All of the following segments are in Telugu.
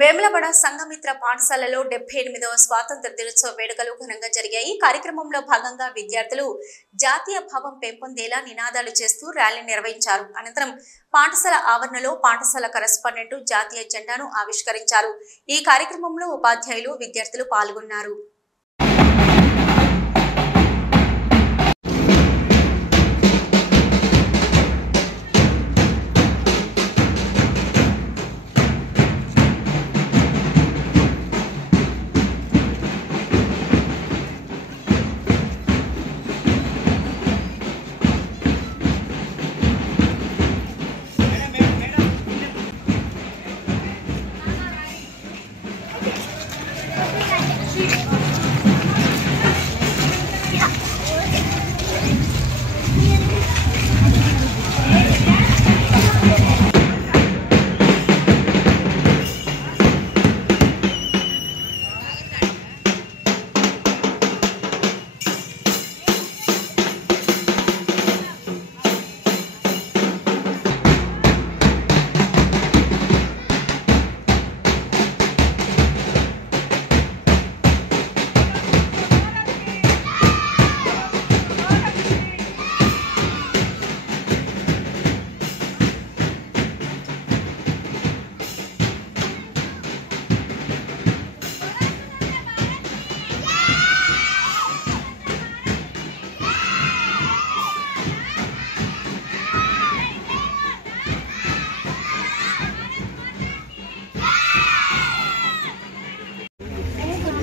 వేములవాడ సంఘమిత్ర పాఠశాలలో 78వ స్వాతంత్ర దినోత్సవ వేడుకలు ఘనంగా జరిగాయి. కార్యక్రమంలో భాగంగా విద్యార్థులు జాతీయ భావం పెంపొందేలా నినాదాలు చేస్తూ ర్యాలీ నిర్వహించారు. అనంతరం పాఠశాల ఆవరణలో పాఠశాల కరెస్పాండెంట్ జాతీయ జెండాను ఆవిష్కరించారు. ఈ కార్యక్రమంలో ఉపాధ్యాయులు, విద్యార్థులు పాల్గొన్నారు.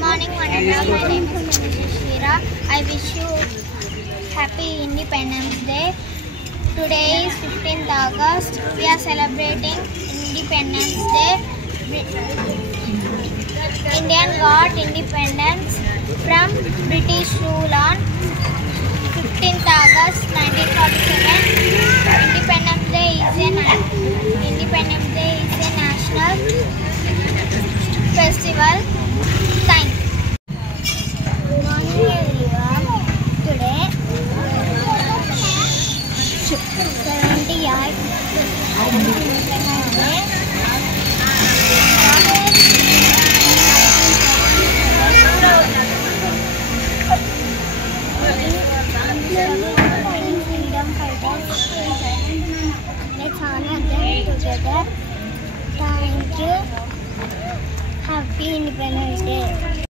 My name is Shira. I wish you happy Independence Day. Today is 15th August. We are celebrating Independence Day. India got independence from British rule on 15th August 1947. Independence Day is a national festival. Thank you. Today 78 freedom fighters. Let's honor them together. Thank you. Happy Independence Day.